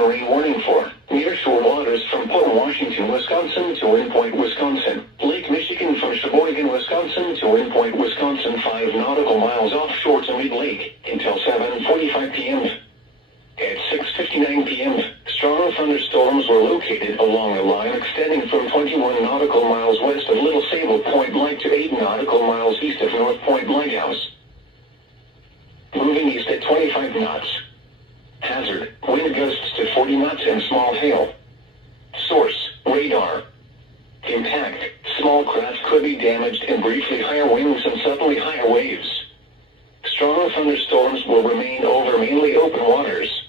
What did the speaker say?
marine warning for nearshore waters from Port Washington, Wisconsin to Wind Point, Wisconsin. Lake Michigan from Sheboygan, Wisconsin to Wind Point, Wisconsin, 5 nautical miles offshore to mid-lake until 7:45 p.m. At 6:59 p.m., strong thunderstorms were located along a line extending from 21 nautical miles west of Little Sable Point Light to 8 nautical miles east of North Point Lighthouse. Moving east at 25 knots. Hazard, wind gusts to 40 knots and small hail. Source, radar. Impact, small craft could be damaged and briefly higher winds and suddenly higher waves. Strong thunderstorms will remain over mainly open waters.